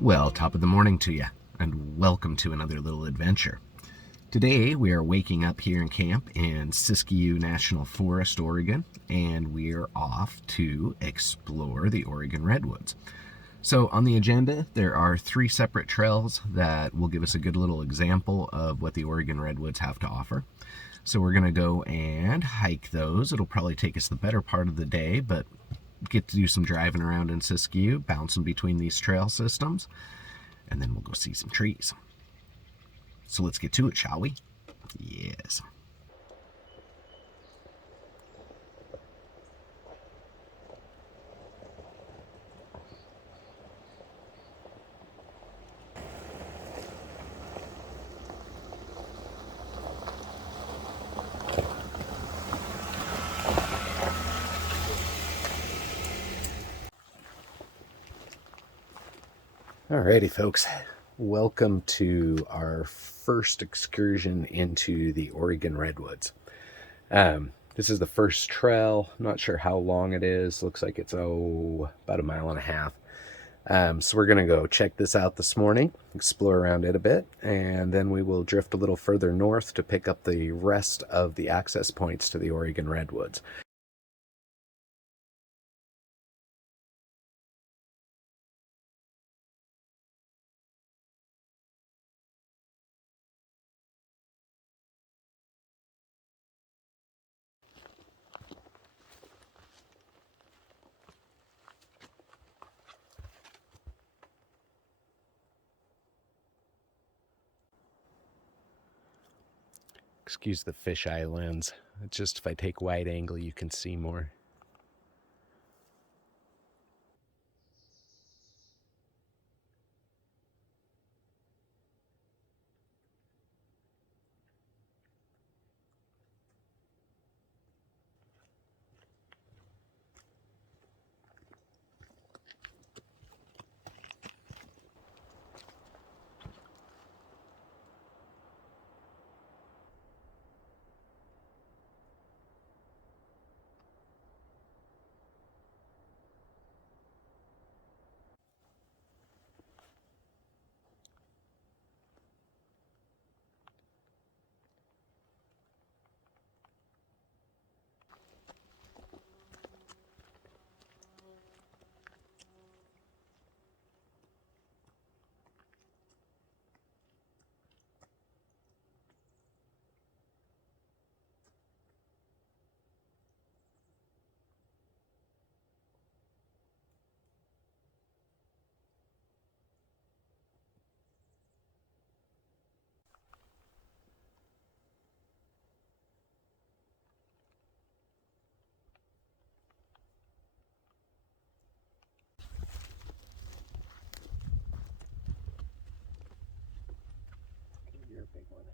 Well, top of the morning to you, and welcome to another little adventure. Today we are waking up here in camp in Siskiyou National Forest, Oregon, and we are off to explore the Oregon Redwoods. So on the agenda, there are 3 separate trails that will give us a good little example of what the Oregon Redwoods have to offer. So we're going to go and hike those. It'll probably take us the better part of the day, but get to do some driving around in Siskiyou, bouncing between these trail systems, and then we'll go see some trees. So let's get to it, shall we? Yes. Alrighty, folks. Welcome to our first excursion into the Oregon Redwoods. This is the first trail. I'm not sure how long it is. Looks like it's about 1.5 miles. So we're going to go check this out this morning, explore around it a bit, and then we will drift a little further north to pick up the rest of the access points to the Oregon Redwoods. Excuse the fisheye lens. It's just if I take wide angle, you can see more. You're a big one.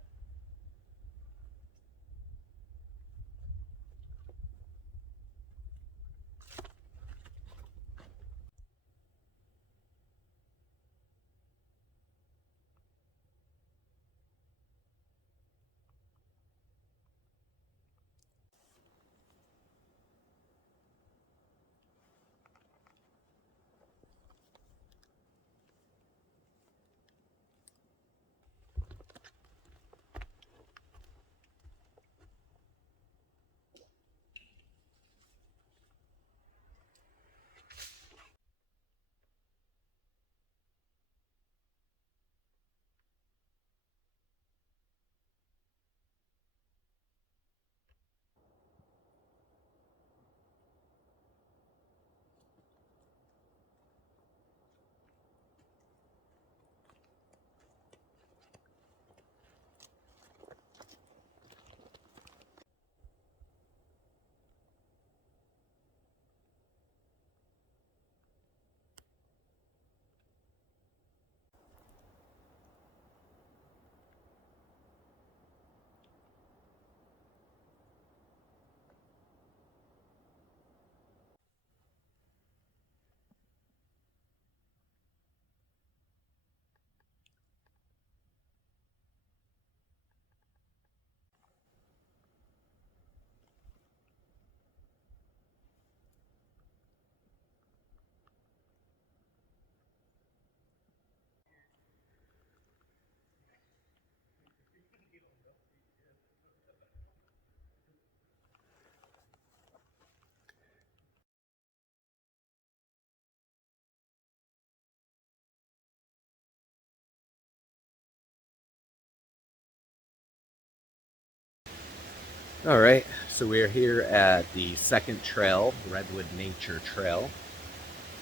All right, so we're here at the second trail, Redwood Nature Trail.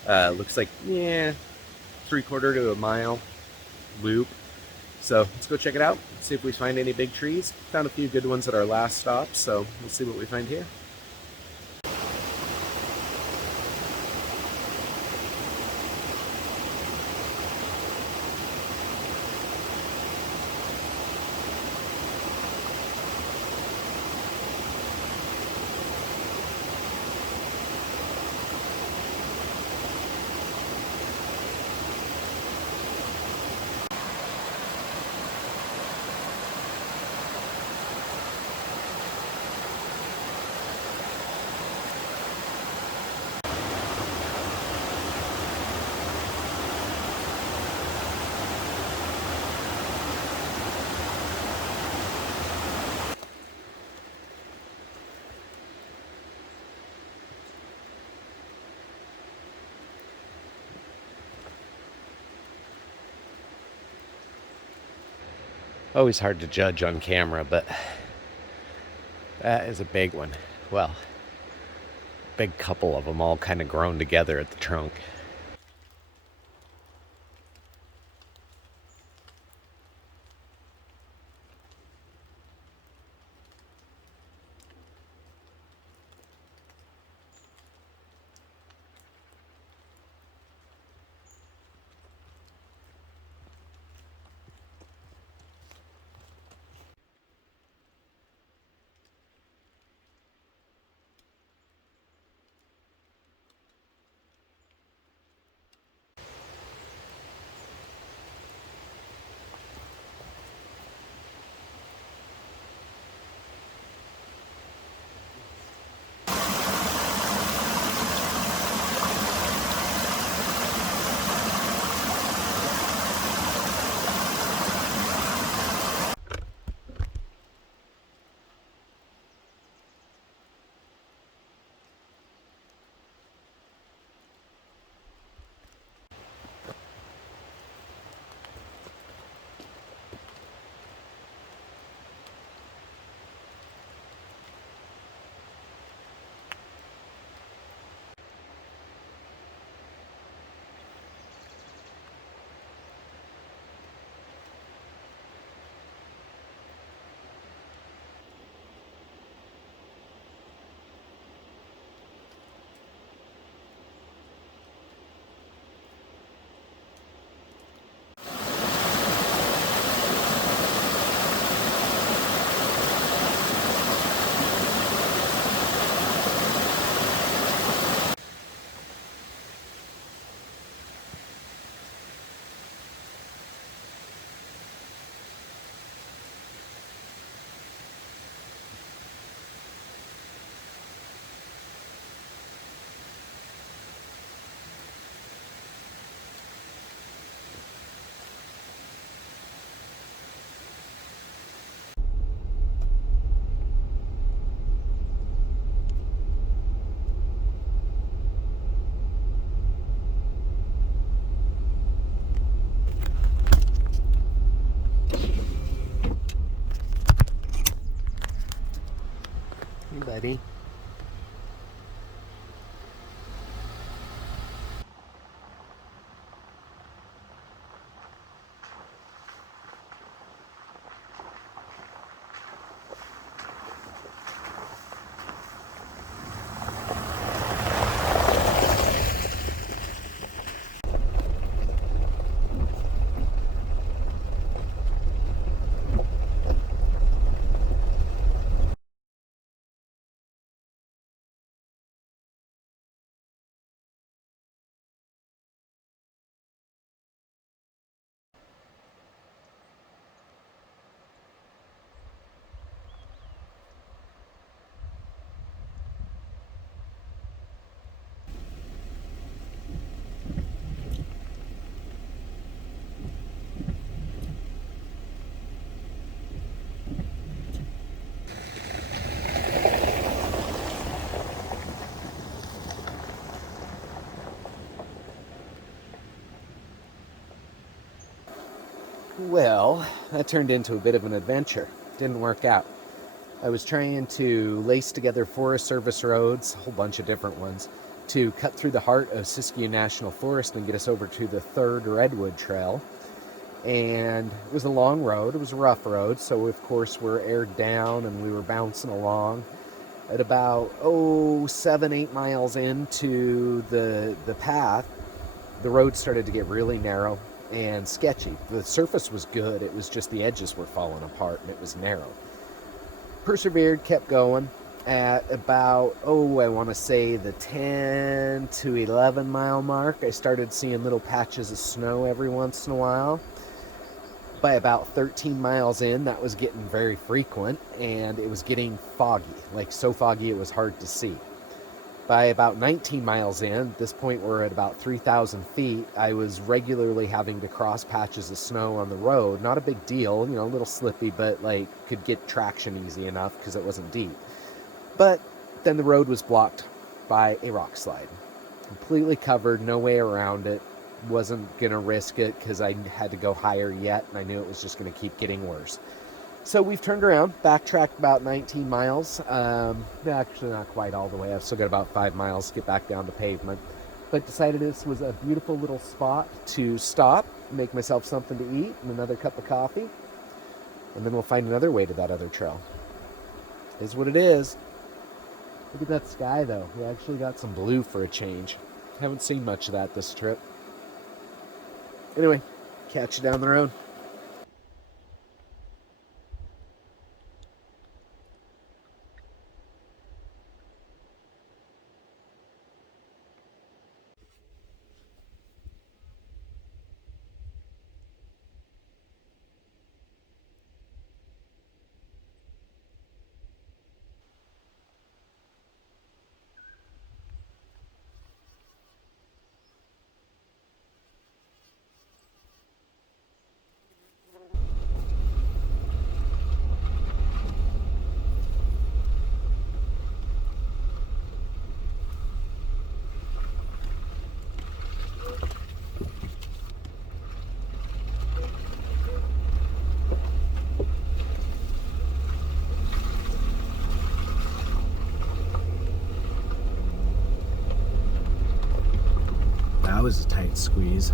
Looks like, yeah, 3/4 to a mile loop. So let's go check it out, see if we find any big trees. Found a few good ones at our last stop, so let's see what we find here. Always hard to judge on camera, but that is a big one. Well, big couple of them all kind of grown together at the trunk. Hey, buddy. Well, that turned into a bit of an adventure. Didn't work out. I was trying to lace together Forest Service roads, a whole bunch of different ones, to cut through the heart of Siskiyou National Forest and get us over to the 3rd Redwood Trail. And it was a long road, it was a rough road, so of course we're aired down and we were bouncing along. At about 7-8 miles into the path, the road started to get really narrow and sketchy. The surface was good, it was just the edges were falling apart and it was narrow. Persevered, kept going. At about, I want to say the 10 to 11 mile mark, I started seeing little patches of snow every once in a while. By about 13 miles in, that was getting very frequent, and it was getting foggy, like so foggy it was hard to see. By about 19 miles in, at this point we're at about 3,000 feet, I was regularly having to cross patches of snow on the road. Not a big deal, a little slippy, but like could get traction easy enough because it wasn't deep. But then the road was blocked by a rock slide. Completely covered, no way around it. Wasn't going to risk it because I had to go higher yet, and I knew it was just going to keep getting worse. So we've turned around, backtracked about 19 miles. Actually, not quite all the way. I've still got about 5 miles to get back down to pavement. But decided this was a beautiful little spot to stop, make myself something to eat, and another cup of coffee. And then we'll find another way to that other trail. It is what it is. Look at that sky, though. We actually got some blue for a change. Haven't seen much of that this trip. Anyway, catch you down the road. That was a tight squeeze.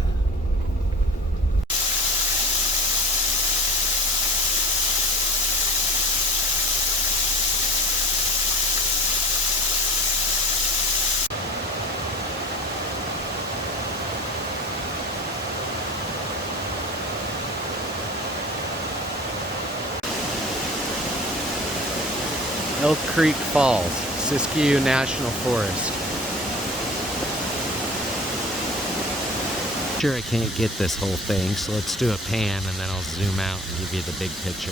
Elk Creek Falls, Siskiyou National Forest. Sure, I can't get this whole thing, so let's do a pan and then I'll zoom out and give you the big picture.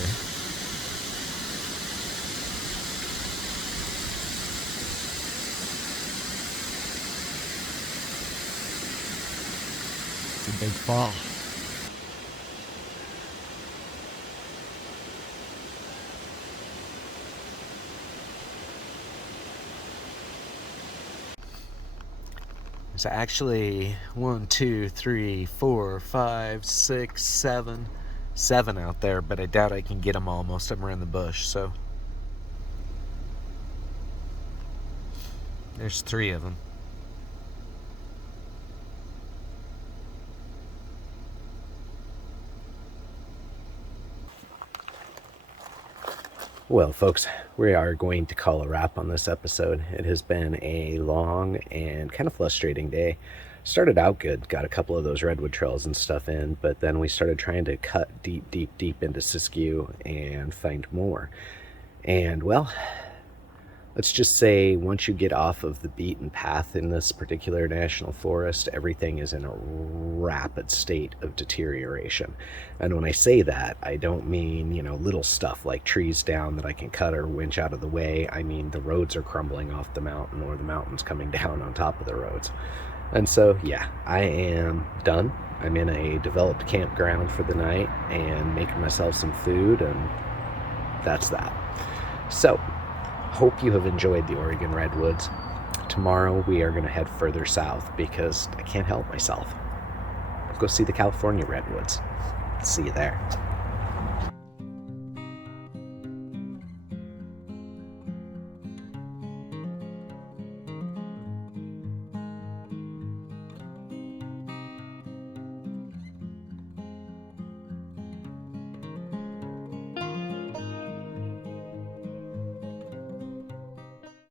It's a big fall. There's actually 1, 2, 3, 4, 5, 6, 7 out there, but I doubt I can get them all. Most of them are in the bush, so there's 3 of them. Well, folks, we are going to call a wrap on this episode. It has been a long and kind of frustrating day. Started out good, got a couple of those redwood trails and stuff in, but then we started trying to cut deep into Siskiyou and find more. And, well, let's just say once you get off of the beaten path in this particular national forest, everything is in a rapid state of deterioration. And when I say that, I don't mean, little stuff like trees down that I can cut or winch out of the way. I mean the roads are crumbling off the mountain or the mountain's coming down on top of the roads. And so, yeah, I am done. I'm in a developed campground for the night and making myself some food, and that's that. So, hope you have enjoyed the Oregon Redwoods. Tomorrow we are going to head further south because I can't help myself. Go see the California Redwoods. See you there.